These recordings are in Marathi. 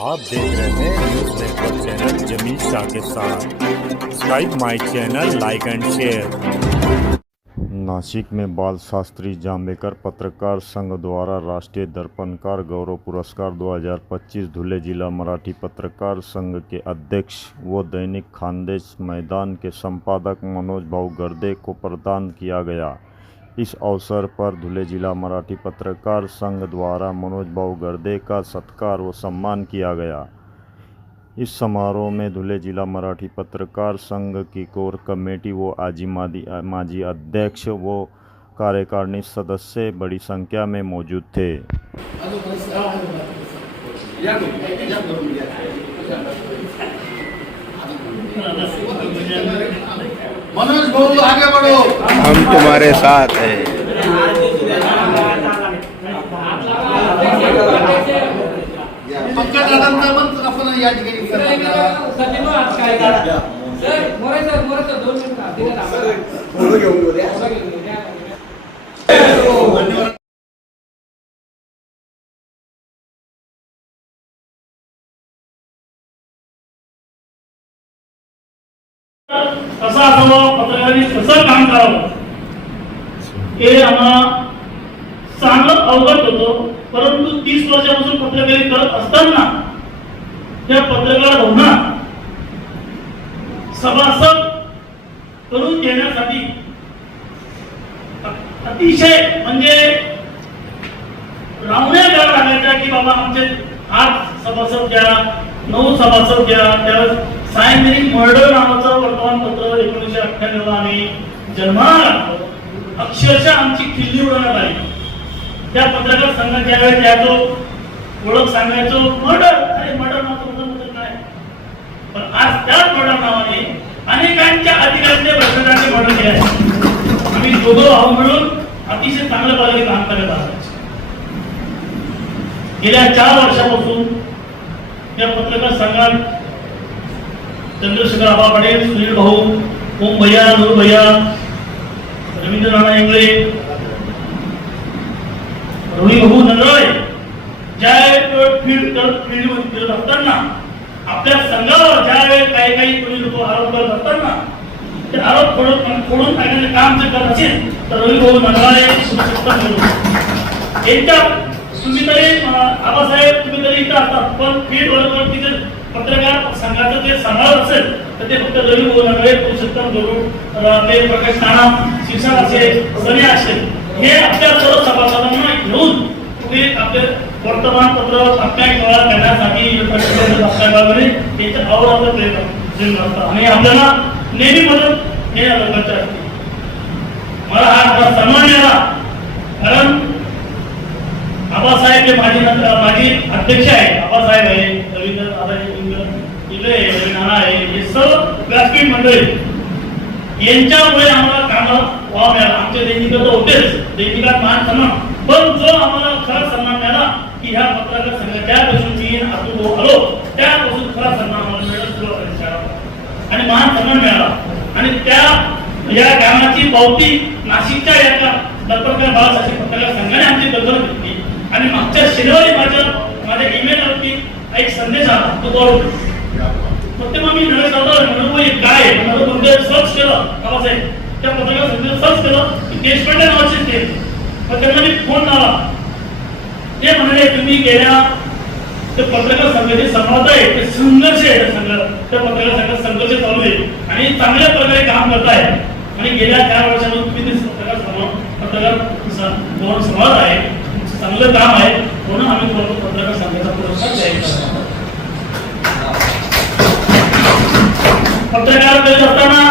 आप देख रहे हैं न्यूज़ नेटवर्क चैनल ज़मीन शाह के साथ। Subscribe my channel like and share Nashik में बाल शास्त्री जाम्बेकर पत्रकार संघ द्वारा राष्ट्रीय दर्पणकार गौरव पुरस्कार 2025 धुले जिला मराठी पत्रकार संघ के अध्यक्ष व दैनिक खानदेश मैदान के संपादक मनोज भाऊ गर्दे को प्रदान किया गया। इस अवसर पर धुले जिला मराठी पत्रकार संघ द्वारा मनोज भाऊ गर्दे का सत्कार व सम्मान किया गया। इस समारोह में धुले जिला मराठी पत्रकार संघ की कोर कमेटी व आजी मादी, माजी अध्यक्ष व कार्यकारिणी सदस्य बड़ी संख्या में मौजूद थे। मनोज भाऊ आगे बढ़ो। हम तुम्हारे साथ हैं। पंकज दादांचा पण आपण या ठिकाणी सन्मान करा. कसा असावं पत्रकारांनी कसं काम करावं. हे आम्हाला चांगलं अवगत होतं परंतु तीस वर्षापासून पत्रकारी करत असताना त्या पत्रकार भवनात सभासद करून घेण्यासाठी अतिशय म्हणजे रावण्या द्या लागायच्या की बाबा आमचे आठ सभासद द्या नऊ सभासद द्या त्यावेळेस सायंत्रिक मर्डर नावाचं एकोणीसशे अठ्ठ्याण्णव आम्ही जन्माला लागलो अक्षरशः आमची किल्ली उडवण्यात आली. त्या पत्रकार संघात ज्यावेळेस याचो ओळख सांगायचो मर्डर अरे मर्डर नावाचं काय? पण आज त्याच मर्डर नावाने अनेकांच्या अधिकारांचे भ्रष्टाचाराचे मर्डर केले आहे आम्ही दोघं भाऊ मिळून अतिशय चांगल्या पद्धतीने काम करत आहोत. गेल्या चार वर्षापासून या पत्रकार संघात चंद्रशेखर आबा पाटील सुनील भाऊ ओम भैया नूर भैया रवींद्र नाना इंगळे रवी भाऊ नंदळे ज्या फील्ड फील्डमध्ये फिरत असताना आपल्या संघावर ज्या वेळेस काही काही कोणी लोक आरोप करत असताना ते आरोप फोडून फोडून टाकण्याचे काम जर करत असेल तर रवी भाऊ नंदळे सुशिक्षित एकदा तुम्ही तरी आबासाहेब तुम्ही तरी इथं असतात पण फील्ड वरती जर पत्रकार संघाचं जे सांभाळत असेल तर ते फक्त रवी बोलणारे पुरुषोत्तम जोडून आपले प्रकाश नाना शिक्षक असेल सनी असेल हे आपल्या सर्व सभासदांना घेऊन तुम्ही आपले वर्तमानपत्र साप्ताहिक गोळा करण्यासाठी साप्ताहिक याच्या अवरात्र प्रयत्न करतात आणि आपल्याला नेहमी मदत हे लोकांच्या असते मला हा सन्मान मिळाला कारण आबासाहेब हे माझे नंतर- माझे अध्यक्ष आहे आबासाहेब आहे रवींद्र दादा इंग- हे सर्व व्यासपीठ मंडळी यांच्यामुळे आम्हाला कामाला वाव मिळाला. आमच्या दैनिक तर होतेच दैनिकात मान सन्मान. पण जो आम्हाला खरा सन्मान मिळाला की ह्या पत्रकार संघ ज्यापासून मी आतून आलो त्यापासून खरा सन्मान आम्हाला मिळाला सुरुवात शाळा आणि मान सन्मान मिळाला. आणि त्या या कामाची पावती नाशिकच्या याच्या दत्तप्रकार बाळासाहेब पत्रकार संघाने आमची दखल घेतली. आणि मागच्या शनिवारी माझ्या माझ्या ईमेलवरती एक संदेश आला तो बरोबर फक्त मग मी नरेश राऊताला म्हणून मग काय आहे? म्हणून सर्च केलं. बाबासाहेब त्या पत्रकार संघाने सर्च केलं. की देशपांडे नावाचे ते. पण त्यांना मी फोन लावला ते म्हणाले तुम्ही गेल्या ते पत्रकार संघाचे समाज आहे. ते संघर्ष आहे त्या संघात त्या पत्रकार संघात संघर्ष चालू आहे. आणि चांगल्या प्रकारे काम करताय. आणि गेल्या चार वर्षापासून तुम्ही ते पत्रकार समाज पत्रकार स- धोरण संवाद आहे. चांगलं काम आहे. म्हणून आम्ही तुम्हाला पत्रकार संघाचा पुरस्कार द्यायचा पत्रकार देत असताना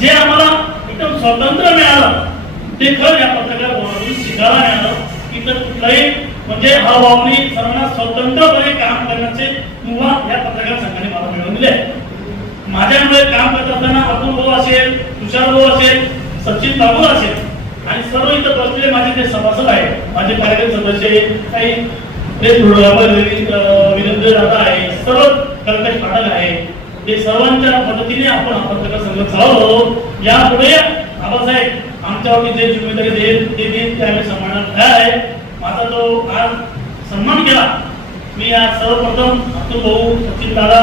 जे आम्हाला एकदम स्वातंत्र्य मिळालं ते खरं या पत्रकार भवनातून शिकायला मिळालं. इतर कुठलंही कुठलाही म्हणजे हवामानी सर्वांना स्वतंत्रपणे काम करण्याचे मुभा या पत्रकार संघाने मला मिळवून दिले. माझ्यामुळे काम करत असताना अतुल भाऊ असेल तुषार भाऊ असेल सचिन बाबू असेल आणि सर्व इथं बसलेले माझे जे सभासद आहेत माझे कार्यक्रम सदस्य काही ते विनंती दादा आहे सर्व कल्पेश हे सर्वांच्या मदतीने आपण हा पत्रकार संघ चालवतो यापुढे बाबासाहेब आमच्यावरती जे जिम्मेदारी देईल ते देईल ते आम्ही सांभाळणार आहे. माझा जो आज सन्मान केला मी आज सर्वप्रथम अतुल भाऊ सचिन दादा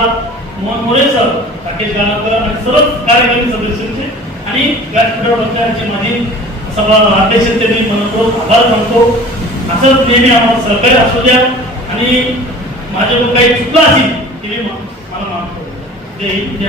मोहन मोरे सर राकेश गाणकर आणि सर्व कार्यकारी सदस्यांचे आणि व्यासपीठावर बसल्याचे माझी सभा अध्यक्षते मी मनपूर्वक आभार मानतो. असंच नेहमी आम्हाला सहकार्य असू द्या आणि माझ्याकडून काही चुकलं असेल ते मी मला मानतो जय हिंद जय